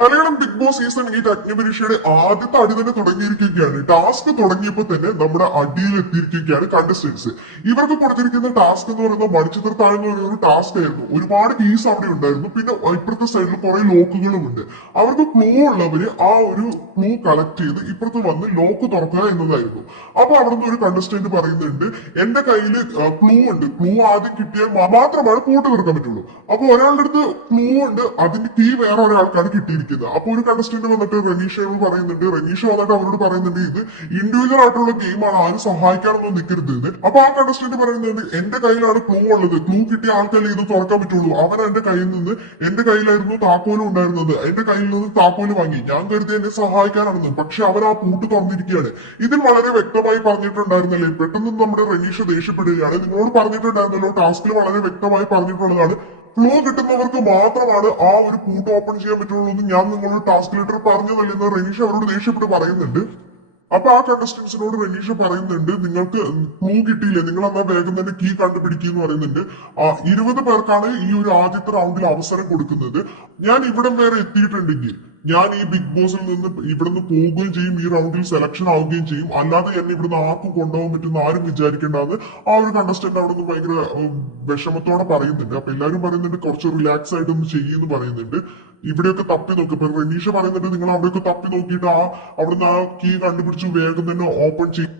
Malayalam big boss season 8 അഗ്നിപരീക്ഷയുടെ ആദ്യത്തെ അടി തന്നെ തുടങ്ങിയിരിക്കുകയാണ്. ടാസ്ക് തുടങ്ങിയപ്പോൾ തന്നെ നമ്മുടെ അടിയിൽ എത്തിയിരിക്കുകയാണ് കണ്ടസ്റ്റൻസ്. ഇവർക്ക് കൊടുത്തിരിക്കുന്ന ടാസ്ക് എന്ന് പറയുന്നത് മണിച്ചിത്രത്താഴ് എന്ന് പറയുന്ന ഒരു ടാസ്ക് ആയിരുന്നു. ഒരുപാട് കീസ് അവിടെ ഉണ്ടായിരുന്നു. പിന്നെ ഇപ്പുറത്തെ സൈഡിൽ കുറെ ലോക്കുകളും ഉണ്ട്. അവർക്ക് ക്ലൂ ഉള്ളവര് ആ ഒരു ക്ലൂ കളക്ട് ചെയ്ത് ഇപ്പുറത്ത് വന്ന് ലോക്ക് തുറക്കുക എന്നതായിരുന്നു. അപ്പൊ അവിടുന്ന് ഒരു കണ്ടസ്റ്റന്റ് പറയുന്നുണ്ട്, എന്റെ കയ്യിൽ ക്ലൂ ഉണ്ട്, ക്ലൂ ആദ്യം കിട്ടിയാൽ മാത്രമാണ് പൂട്ട് തുറക്കാൻ പറ്റുള്ളൂ. അപ്പൊ ഒരാളുടെ അടുത്ത് ക്ലൂ ഉണ്ട്, അതിന്റെ കീ വേറെ ഒരാൾക്കാണ് കിട്ടിയിരിക്കുന്നത്. അപ്പൊ ഒരു കണ്ടസ്റ്റന്റ് വന്നിട്ട് റനീഷയോട് പറയുന്നുണ്ട്, റനീഷ വന്നിട്ട് അവരോട് പറയുന്നുണ്ട്, ഇത് ഇൻഡിവിജ്വൽ ആയിട്ടുള്ള ഗെയിമാണ്, ആരും സഹായിക്കാനൊന്നും നിൽക്കരുത് എന്ന്. അപ്പൊ ആ കണ്ടസ്റ്റന്റ് പറയുന്നുണ്ട്, എന്റെ കയ്യിലാണ് ക്ലൂ ഉള്ളത്, ക്ലൂ കിട്ടിയ ആൾക്കല്ലേ ഇത് തുറക്കാൻ പറ്റുള്ളൂ. അവൻ എന്റെ കയ്യിൽ നിന്ന്, എന്റെ കയ്യിലായിരുന്നു താക്കോലും ഉണ്ടായിരുന്നത്, എന്റെ കയ്യിൽ നിന്ന് താക്കോല് വാങ്ങി, ഞാൻ കരുതി എന്നെ സഹായിക്കാനാണെന്ന്. പക്ഷെ അവർ ആ പൂട്ട് തുറന്നിരിക്കുകയാണ്. ഇതിൽ വളരെ വ്യക്തമായി പറഞ്ഞിട്ടുണ്ടായിരുന്നല്ലേ. പെട്ടെന്ന് നമ്മുടെ റനീഷ ദേഷ്യപ്പെടുകയാണ്. നിങ്ങളോട് പറഞ്ഞിട്ടുണ്ടായിരുന്നല്ലോ, ടാസ്കിൽ വളരെ വ്യക്തമായി പറഞ്ഞിട്ടുള്ളതാണ്, ക്ലൂ കിട്ടുന്നവർക്ക് മാത്രമാണ് ആ ഒരു പൂട്ട് ഓപ്പൺ ചെയ്യാൻ പറ്റുള്ളൂ എന്ന് ഞാൻ നിങ്ങളോട് ടാസ്ക് ലീഡർ പറഞ്ഞതല്ലെന്ന് റനീഷ അവരോട് ദേഷ്യപ്പെട്ട് പറയുന്നുണ്ട്. അപ്പൊ ആ കണ്ടസ്റ്റൻസിനോട് റനീഷ പറയുന്നുണ്ട്, നിങ്ങൾക്ക് ക്ലൂ കിട്ടിയില്ലേ, നിങ്ങൾ എന്നാ വേഗം തന്നെ കീ കണ്ടുപിടിക്കുന്നു പറയുന്നുണ്ട്. 20 പേർക്കാണ് ഈ ഒരു ആദ്യത്തെ റൗണ്ടിൽ അവസരം കൊടുക്കുന്നത്. ഞാൻ ഇവിടം വരെ എത്തിയിട്ടുണ്ടെങ്കിൽ ഞാൻ ഈ ബിഗ് ബോസിൽ നിന്ന് ഇവിടുന്ന് പോവുകയും ചെയ്യും, ഈ റൗണ്ടിൽ സെലക്ഷൻ ആവുകയും ചെയ്യും. അല്ലാതെ എന്നെ ഇവിടുന്ന് ആർക്കും കൊണ്ടുപോകാൻ പറ്റുന്ന ആരും വിചാരിക്കേണ്ടെന്ന് ആ ഒരു കണ്ടസ്റ്റന്റ് അവിടെ നിന്ന് ഭയങ്കര വിഷമത്തോടെ പറയുന്നുണ്ട്. അപ്പൊ എല്ലാവരും പറയുന്നുണ്ട്, കുറച്ച് റിലാക്സ് ആയിട്ട് ഒന്ന് ചെയ്യുമെന്ന് പറയുന്നുണ്ട്. ഇവിടെയൊക്കെ തപ്പി നോക്കി. ഇപ്പൊ റനീഷ പറയുന്നുണ്ട്, നിങ്ങൾ അവിടെയൊക്കെ തപ്പി നോക്കിയിട്ട് അവിടുന്ന് ആ കീ കണ്ടുപിടിച്ച് വേഗം തന്നെ ഓപ്പൺ ചെയ്യും.